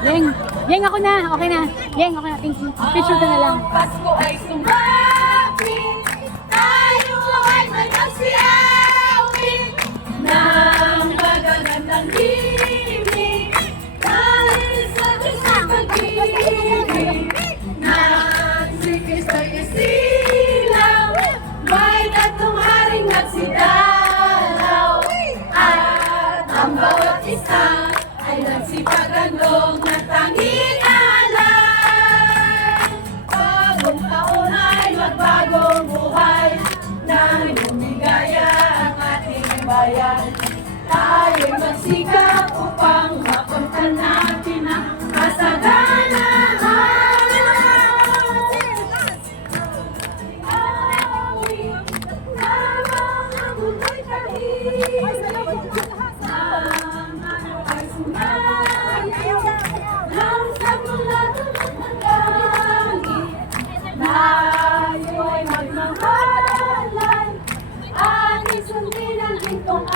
Yeng, Yeng ako na. Okay na. Yeng, okay na. Thank you. Picture ka na lang. Pasko ay sumapit, tayo ay magsiawit ng magagandang himig dahil sa isang pag-ibig na si Kristo'y isilaw, may tatlong haring nagsidalaw at ang bawat isa ay nagsipagandong na tanging alay. Bagong taon ay magbagong buhay nang lumigaya ang ating bayan. Tayo'y magsikap upang makamtan natin ang kasaganahan. Awit, lamang ang mundo'y tahimik. Ang ano ay sumayaw, langsat mula ng langit. Tayo ay magmahalan, at isundin ang gintong